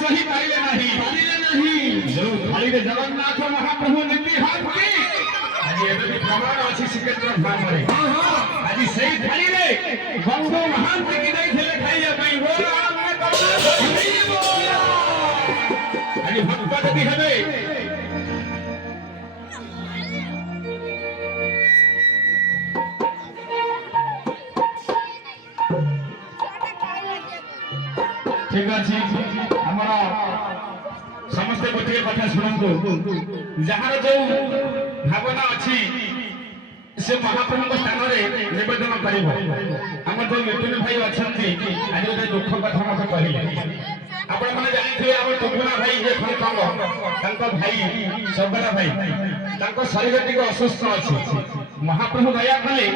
सही पारिले नहीं जो थाली रे जगन्नाथ महाप्रभु नीति हाथ की आज एबे भी प्रमाण अछि श्रीक्षेत्र धाम रे आज सेही थाली रे बंधु महान की नहीं थे खाइया पई बोल आमे कबला आज भक्त जदि हेबे ठीक अछि हमरा समस्त गोटे कथा सुनंतु जहार जो भावना अछि से महाप्रभु स्थान रे निवेदन करिबो हमर जो मिथुन भाई अछंती आज गोटे दुख कथा मते कहिले आपण माने जानिथिबे हमर टुकुना भाई जे खंतंग तांको भाई सबरा भाई तांको शरीर टिक असुस्थ अछि महाप्रभु दया कले